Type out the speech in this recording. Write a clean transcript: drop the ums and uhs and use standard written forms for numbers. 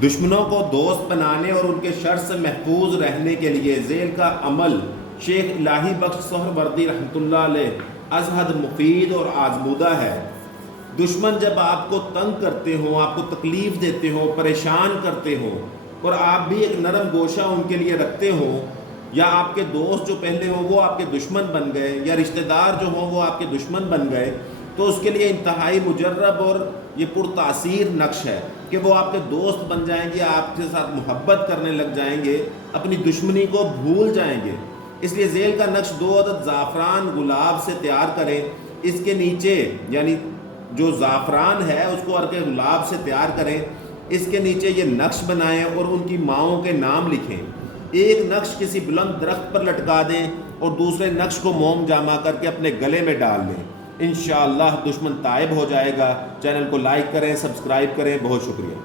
दुश्मनों को दोस्त बनाने और उनके शर से महफूज रहने के लिए ज़ेल का अमल शेख इलाही बख्श सोहरवर्दी रहमतुल्लाह अलैह अज़हद मुफीद और आजमूदा है। दुश्मन जब आपको तंग करते हो, आपको तकलीफ़ देते हो, परेशान करते हो और आप भी एक नरम गोशा उनके लिए रखते हो, या आपके दोस्त जो पहले हो वो आपके दुश्मन बन गए, या रिश्तेदार जो हों वो आपके दुश्मन बन गए, तो उसके लिए इंतहाई मुजर्रब और ये पुरतासीर नक्श है कि वो आपके दोस्त बन जाएंगे, आपके साथ मोहब्बत करने लग जाएंगे, अपनी दुश्मनी को भूल जाएंगे। इसलिए ज़ेल का नक्श 2 अदद ज़ाफ़रान गुलाब से तैयार करें। इसके नीचे यानी जो ज़ाफ़रान है उसको अर्के गुलाब से तैयार करें, इसके नीचे ये नक्श बनाएं और उनकी माओं के नाम लिखें। एक नक्श किसी बुलंद दरख्त पर लटका दें और दूसरे नक्श को मोम जामा करके अपने गले में डाल लें। इंशाअल्लाह दुश्मन तायब हो जाएगा। चैनल को लाइक करें, सब्सक्राइब करें। बहुत शुक्रिया।